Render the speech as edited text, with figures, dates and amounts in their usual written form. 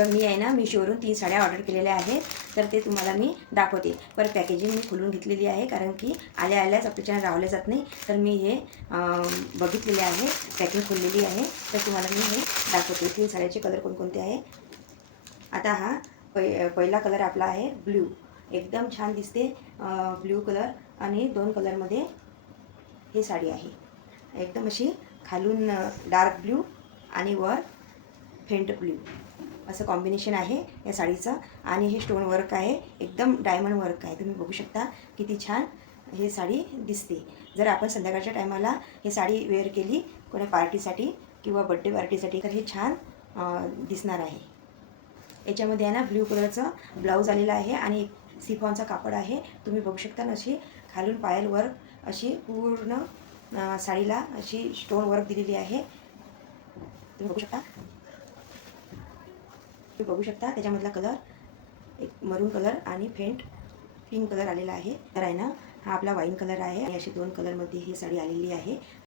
बघा मी आहे ना मिशोवरून 3 साड्या ऑर्डर केलेल्या आहेत, तर ते तुम्हाला मी दाखवते. परत पॅकेजिंग मी खोलून घेतलेली आहे, कारण की आल्याच आपल्या चॅनल रावले जात नाही. तर मी हे बघितलेले आहे, पॅकिंग खोललेली आहे, तर तुम्हाला मी हे दाखवते. 3 साड्याचे कलर कोणकोणते आहे. आता हा पहिला कलर आपला आहे ब्ल्यू, एकदम छान दिसते. ब्ल्यू कलर आणि 2 कलरमध्ये ही साडी आहे. एकदम अशी खालून डार्क ब्ल्यू आणि वर फेंट ब्ल्यू असं कॉम्बिनेशन आहे या साडीचं. आणि हे स्टोन वर्क आहे, एकदम डायमंड वर्क आहे. तुम्ही बघू शकता किती छान हे साडी दिसते. जर आपण संध्याकाळच्या टायमाला हे साडी वेअर केली कोणा पार्टीसाठी किंवा बड्डे पार्टीसाठी, तर हे छान दिसणार आहे. याच्यामध्ये आहे ना ब्ल्यू कलरचं ब्लाऊज आलेला आहे आणि सिफॉनचा कापड आहे. तुम्ही बघू शकता ना, अशी खालून पायल वर्क अशी पूर्ण साडीला अशी स्टोन वर्क दिलेली आहे. तुम्ही बघू शकता त्याच्यामधला कलर एक मरून कलर आणि फेंट पिंक कलर आलेला आहे. तर आहे ना हा आपला वाईन कलर आहे आणि अशी 2 कलरमध्ये ही साडी आलेली आहे.